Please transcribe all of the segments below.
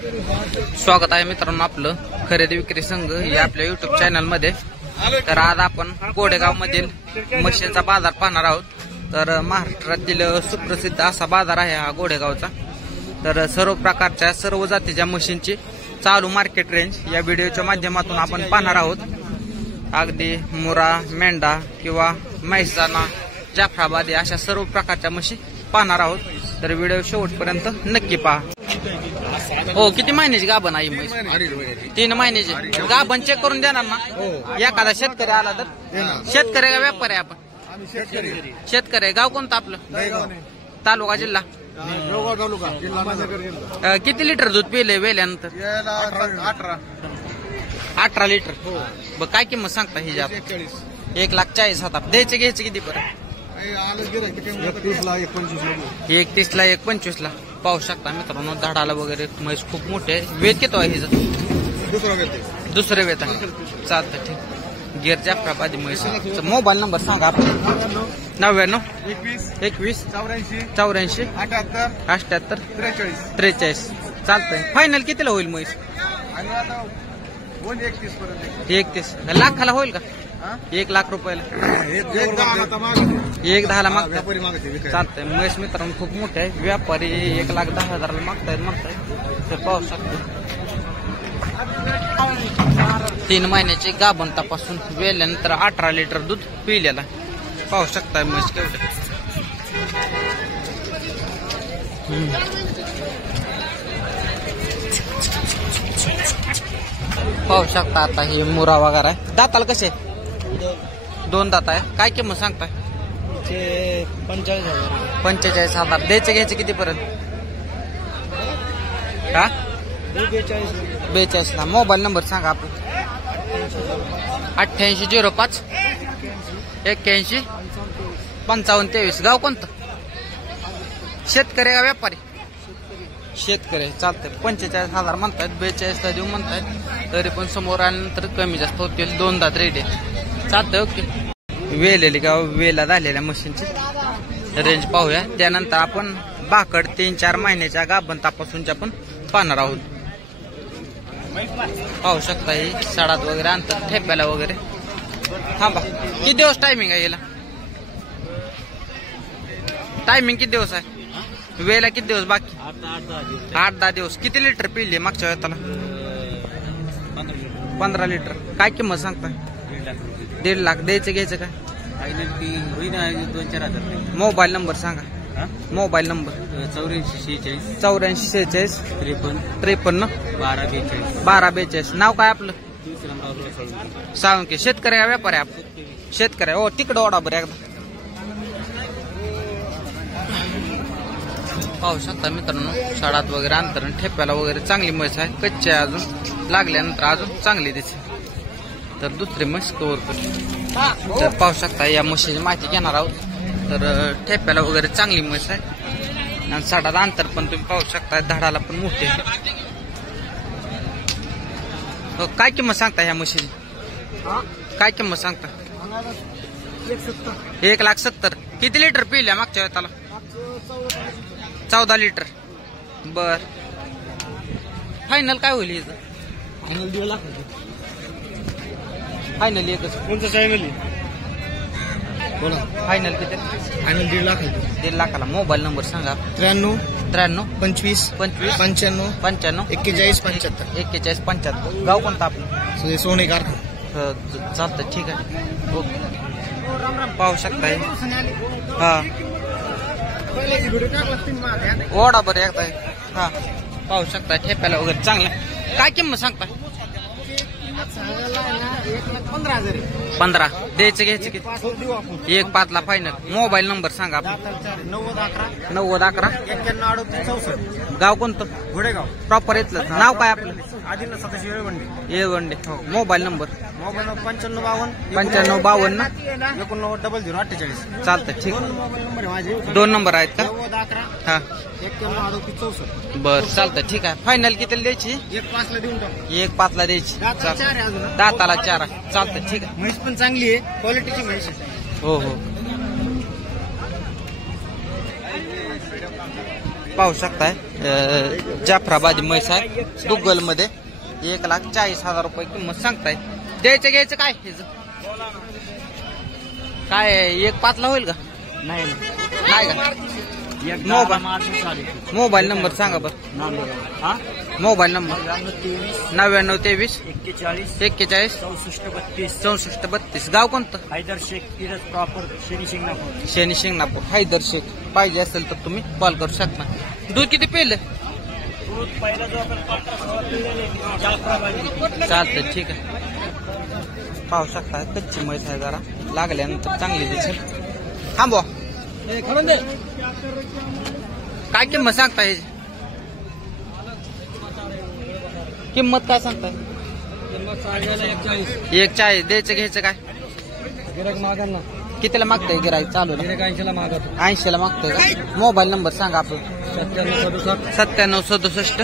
स्वागत आहे मित्रांनो आपलं खरेदी विक्री संघ या आपल्या युट्यूब चॅनल मध्ये। तर आज आपण गोडेगाव मधील म्हशींचा बाजार पाहणार आहोत। तर महाराष्ट्रातील सुप्रसिद्ध असा बाजार आहे हा गोडेगावचा। तर सर्व प्रकारच्या सर्व जातीच्या म्हशींची चालू मार्केट रेंज या व्हिडिओच्या माध्यमातून आपण पाहणार आहोत। अगदी मुरा, मेंढा किंवा म्हैसाणा, जाफराबादी अशा सर्व प्रकारच्या म्हशी पाहणार आहोत। तर व्हिडिओ शेवटपर्यंत नक्की पहा। हो, किती महिन्याची गाभण आहे म्हैस? 3 महिन्याची गाभण चेक करून देणार ना? एखादा शेतकरी आला तर? शेतकरी का व्यापारी आपण? शेतकरी। गाव कोणतं आपलं? तालुका जिल्हा? किती लिटर दूध पिले वेल्यानंतर? 18 लिटर। काय किंमत सांगता ही? 1,40,000 द्यायचे घ्यायचे किती पर्यंत? 31 ला 1,25 ला पाहू शकता मित्रांनो। धाडाला वगैरे म्हैस खूप मोठे आहे। वेद किती आहे हिचं? दुसरं वेद आहे। चालतं, ठीक। गिर जाफराबादी म्हैस। मोबाईल नंबर सांगा आपण। 99 21 84 78 43। चालतंय। फायनल कितीला होईल म्हैस? 31 लाखाला होईल का? 1 लाख रुपयाला? 1,10,000 मागतात। चालतंय। म्हैस मित्रांनो खूप मोठे आहे। व्यापारी 1,10,000 मागतायत तर पाहू शकतो। 3 महिन्याची गाभण तपासून वेल्यानंतर 18 लिटर दूध पिलेला पाहू शकता। म्हैस केवढे पाहू शकता। आता हे मुरा वगैरे आहे। दाताला कसे? 2 दात आहे। काय किंमत सांगताय? 45,000 द्यायचे घ्यायचे किती पर्यंत? का 42 ला? मोबाईल नंबर सांगा आपण। 8805 81 55 23। गाव कोणतं? शेतकरी का व्यापारी? शेतकरी। चालतंय। 45,000 म्हणतायत, 42 ला देऊ म्हणतायत। तरी पण समोर आल्यानंतर कमी जास्त होतील। 2 दात रेडी चालतंय। ओके। वेलेली गाव वेला झालेल्या मशीनची रेंज पाहूया। त्यानंतर आपण भाकड 3-4 महिन्याच्या गाभण तपासूनच्या पण पाहणार आहोत। पाहू शकता ही साडात वगैरे अंतर ठेप्याला वगैरे। हा बा, किती दिवस टायमिंग आहे याला? टायमिंग किती दिवस आहे? वेला किती दिवस बाकी? 8-10 दिवस। किती लिटर पिले मागच्या वेळेला? 15 लिटर। काय किंमत सांगताय? 1.5 लाख द्यायचं घ्यायचं काय? 2-4 हजार। मोबाईल नंबर सांगा। Mobile number 84 46 53 12 42। नाव काय आपलं? सावंके। शेतकरी का व्यापारी आपण? शेतकरी। हो, तिकडं ओढा बरं एकदा। पाहू शकता मित्रांनो साडात वगैरे अंतर ठेप्याला वगैरे चांगली म्हैस आहे। कच्ची आहे अजून, लागल्यानंतर अजून चांगली दिसते। तर दुसरी म्हैस कव्हर करतो। तर पाहू शकता या म्हशीची माहिती घेणार आहोत। तर ठेप्याला वगैरे चांगली म्हैस आहे आणि साडात अंतर पण तुम्ही पाहू शकता। धाडाला पण मोठे। काय किंमत सांगता ह्या म्हशीची? काय किंमत सांगता? 1,70,000। किती लिटर पिल्या मागच्या वेळेला? 14 लिटर। बर, फायनल काय होईल हिचं? फायनल 2 लाख। फायनल एकच? कोणतं चॅनल? बोला। फायनल किती? फायनल 1.5 लाख। 1.5 लाखाला। मोबाईल नंबर सांगा। 93 25 25 95 41 75 41 75। गाव कोणतं आपलं? सोने कारखाना। चालतं, ठीक आहे। ओके। पाहू शकताय। हा, ओढा बरं एकदा। हा, पाहू शकता ठेप्याला वगैरे चांगला। काय किंमत सांगता? 15 द्यायचे घ्यायचे किती? 1,05 ला फायनल। मोबाईल नंबर सांगा आपण। 90 11 91 गाव कोणतं? गोडेगाव प्रॉपर इथलं। नाव काय आपलं? आदिल सतीश येळवंडे। Mobile number 95 55 52 89 00 48। चालतं, ठीक। मोबाईल नंबर आहे माझे। 2 नंबर आहेत का? 90 11 हा, 91 64। बर, चालतं, ठीक आहे। फायनल कितीला द्यायची? 1.5 ला देऊन टाकू। 1.5 ला द्यायची। दाताला 4 आहे। चालतं, ठीक आहे। म्हैस पण चांगली आहे, क्वालिटीची म्हैस आहे। हो हो, पाहू शकताय जाफराबादी म्हैस आहे दुग्गल मध्ये 1,40,000 रुपये किंमत सांगताय. द्यायचं घ्यायचं काय ह्याचं काय 1,05,000 होईल का? नाही का? मोबाईल नंबर सांगा बरं. Mobile number 9923 41 64 32. गाव कोणतं? हैदर शेख किरज प्रॉपर शनी शिंगणापूर हैदर शेख. पाहिजे असेल तर तुम्ही कॉल करू शकता. दूध किती पेलं? चालतं ठीक आहे. पाहू शकता कच्ची म्हैस आहे जरा लागल्यानंतर चांगली दिसेल. थांबवा. काय किंमत सांगता ह्याची? किंमत काय सांगताय? 1,40,000. द्यायचं घ्यायचं काय? कितीला मागताय गिराईक? चालू 80ला मागतोय का? मोबाईल नंबर सांगा आपण. 97 67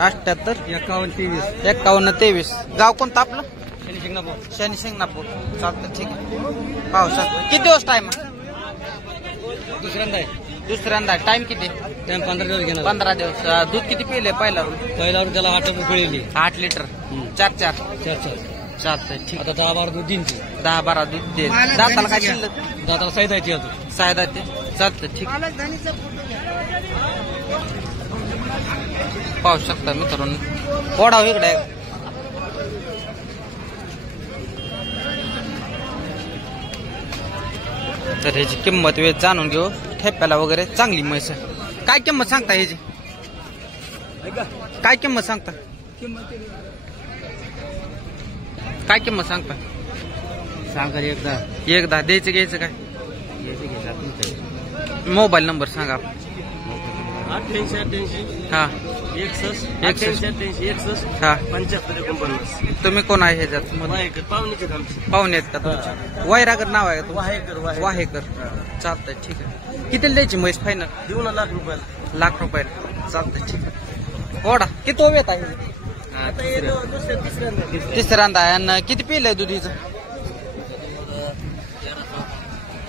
78 51 23. गाव कोणतं आपलं? शनी शिंगणापूर. चालतं ठीक आहे. पाहू शकता. किती दिवस टाइम? दुसऱ्यांदा. टाइम किती? 15 दिवस घेणार. 15 दिवस. दूध किती पिले पहिला त्याला 8 रुपये पिळली. 8 लिटर. 4 चालतंय ठीक. आता 10-12 दूध देईन. 10-12 दूध दे. दाताला काय शिल्लक? दाताला साईदायची अजून. सायदा ते चालतं ठीक. पाहू शकता मित्रांनो. ओढाव इकडे. तर ह्याची किंमत वेळ जाणून घेऊ. ठेप्याला वगैरे चांगली म्हैस आहे. काय किंमत सांगता ह्याची? काय किंमत सांगता? काय किंमत सांगता? सांगा एकदा. द्यायचं घ्यायचं काय? मोबाईल नंबर सांगा. 88 हा 61 हा 75 तुम्ही कोण आहे ह्याच्यात? पाहुणे आहेत का तुमचे? वायरागर नाव आहे का? वाहेकर. चालतंय ठीक आहे. किती द्यायची म्हैस फायनल? देऊ ना ₹1,00,000. ₹1,00,000. चालतंय ठीक आहे. ओढा किती वेत आहे? तिसऱ्यांदा आहे. आणि किती पिलंय दुधीचं?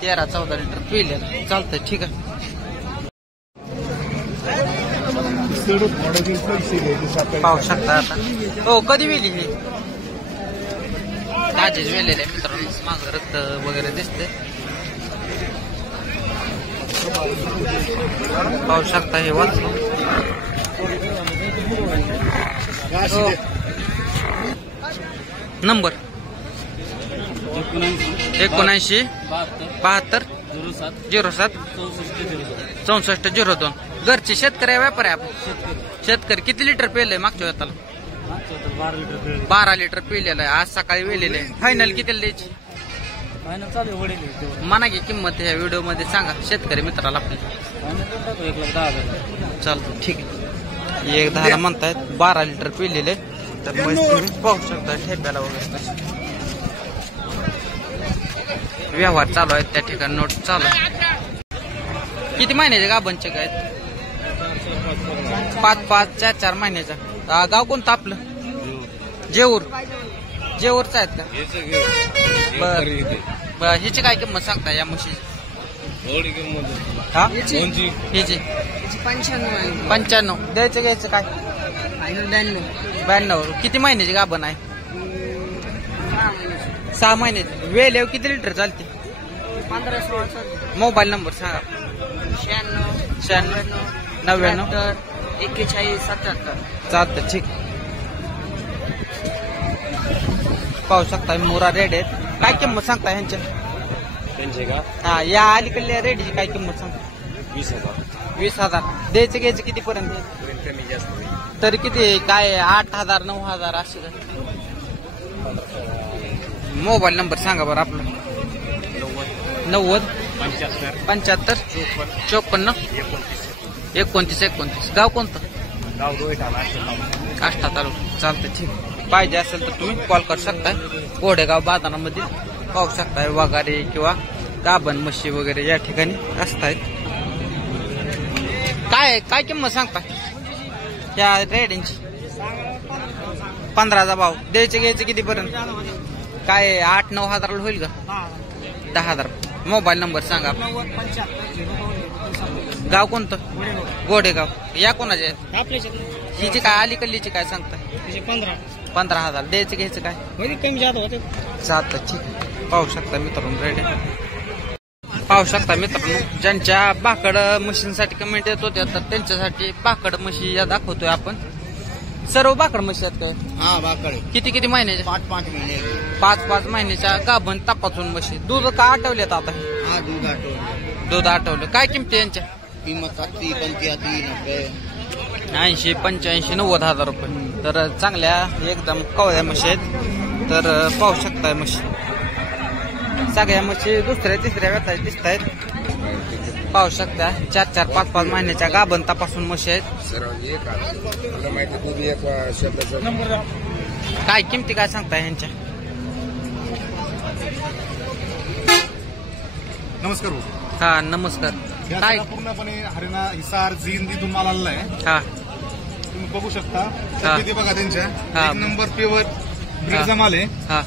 13-14 लिटर पिले. चालतंय ठीक आहे. पाहू शकता आता. हो कधी वेली ही? ताजेच वेलेले मित्रांनो. मागं रक्त वगैरे दिसते. पाहू शकता हे वाच. नंबर 79 72 07 64 02. घरचे शेतकरी व्यापारी आपण. शेतकरी. किती लिटर पेलंय मागच्या वेळेला? 12 लिटर पिलेलं आहे. आज सकाळी वेलेलं आहे. फायनल कितीला द्यायची? म्हणा की किंमत ह्या व्हिडिओ मध्ये सांगा शेतकरी मित्राला आपल्या. चालतं ठीक आहे. 1,10 म्हणतायत. 12 लिटर पिलेले. तर मग तुम्ही पाहू शकता ठेप्याला वगैरे व्यवहार चालू आहेत त्या ठिकाणी. नोट चालू आहे. किती महिन्याचे गाभणचे काय? 5-5 4-4 महिन्याचा. गाव कोणतं आपलं? जेऊरचा आहेत का? बर ह्याची काय किंमत सांगता या म्हशीची? हा ह्याची 95. द्यायचं घ्यायचं काय? 92. किती महिन्याची गाभण आहे? 6 महिन्याची. वेळ येऊ किती लिटर चालते? 15-16. मोबाईल नंबर सांगा. 96 99 41 77. चालतं ठीक. पाहू शकता मुरा रेड आहेत. काय किंमत सांगता ह्यांच्या? हा या अलीकडल्या रेडची काय किंमत सांगता? 20,000. द्यायचं घ्यायचं किती पर्यंत? तरी किती काय? 8,000 9,000 असे काय? मोबाईल नंबर सांगा बरं आपला. 90 75 54 29. गाव कोणतं? आष्टा तालुका. चालतं ठीक. पाहिजे असेल तर तुम्ही कॉल करू शकताय. कोडेगाव बाजारामध्ये पाहू शकताय. वगारे किंवा गाभण म्हशी वगैरे या ठिकाणी असतायत. काय किंमत सांगता त्या रेडिंगची? 15चा भाव. द्यायचे घ्यायचे किती पर्यंत? काय 8-9 हजाराला होईल का? 10,000. मोबाईल नंबर सांगा. गाव कोणतं? गोडेगाव. या कोणाचे आहेत? आपल्याच्या हिची काय अलीकडलीची काय सांगता? 15,000 द्यायचं घ्यायचं काय? कमी जात होते. चालतं ठीक. पाहू शकता मित्रांनो रेडी. पाहू शकता मित्रांनो ज्यांच्या भाकड मशीनसाठी कमेंट येत होत्या तर त्यांच्यासाठी भाकड म्हशी या दाखवतोय आपण. सर्व भाकड म्हशी आहेत काय? हा बाकडे किती महिन्याच्या? 5 महिने. 5 महिन्याच्या गाभण तपासून म्हशी. दूध का आठवल्यात आता? हा दूध आठवलं. दूध आठवलं. काय किमती यांच्या? किंमत 80, 85, 90. 80, 85, 90,000 रुपये. तर चांगल्या एकदम कवळ्या म्हशी आहेत. तर पाहू शकताय म्हशी. सगळ्या म्हशी दुसऱ्या तिसऱ्या व्यथा दिसत आहेत. पाहू शकता 4, 5 महिन्याच्या गाभण तपासून म्हशी आहेत. काय किमती काय सांगताय ह्यांच्या? नमस्कार भाऊ. हा नमस्कार. या काय? सगळा पूर्णपणे हरियाणा हिसार जिंदीतून माल आलेला आहे. हा तुम्ही बघू शकता. हा. किती बघा त्यांच्या हा. 1 नंबर प्युअर ब्रीडचा माल आहे. हा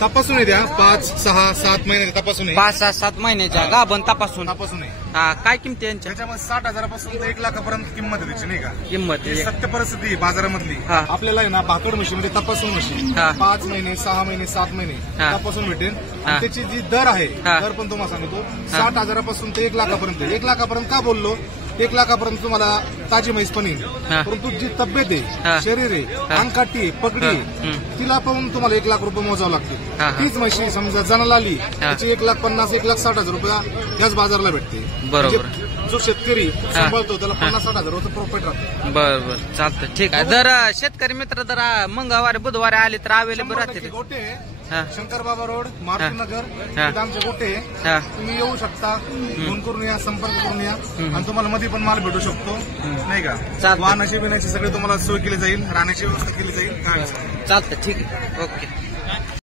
तपासून आहे त्या 5, 6, 7 महिन्याच्या तपासून आहे. 5, 7 महिन्याच्या गाभण तपासून. तपासून आहे. हा काय किमती यांच्या? त्याच्यामध्ये 60,000पासून ते 1 लाखापर्यंत किंमत आहे त्याची नाही का. किंमत ही सत्य परिस्थिती आहे बाजारामधली. हा. आपल्याला आहे ना भाकड म्हशी म्हणजे तपासून म्हशी हा. 5 महिने 6 महिने 7 महिने हा. तपासून भेटेल. हा. आणि त्याची जी दर आहे हा. दर पण तुम्हाला सांगतो 60,000पासून ते 1 लाखापर्यंत. 1 लाखापर्यंत का बोललो? 1 लाखापर्यंत तुम्हाला ताजी म्हैस पण येईल. हा. परंतु जी तब्येत हा. आहे शरीर आहे अंगकाठी आहे पगडी आहे हम्म. तिला पाहून तुम्हाला 1 लाख रुपये मोजावं लागते. हा. तीच म्हशी समजा जनाला आली त्याची 1,50,000 1,60,000 रुपये याच बाजारला भेटते. बरोबर. म्हणजे जो शेतकरी सांभाळतो त्याला 50-60,000 रुपये प्रॉफिट राहतो. बर चालतं ठीक आहे. जर शेतकरी मित्र जर मंगळवारी बुधवारी आले तर अवेलेबल 100% राहते. गोटे हा. शंकर बाबा रोड मारुतीनगर हा. तिथे आमचे गोटे हा. तुम्ही येऊ शकता. फोन करून या संपर्क करून या आणि तुम्हाला मध्ये पण माल भेटू शकतो नाही का. चालतंय. वाहनाची बिण्याची सगळी तुम्हाला सोय केली जाईल. राहण्याची व्यवस्था केली जाईल. काय चालतं ठीक आहे. ओके.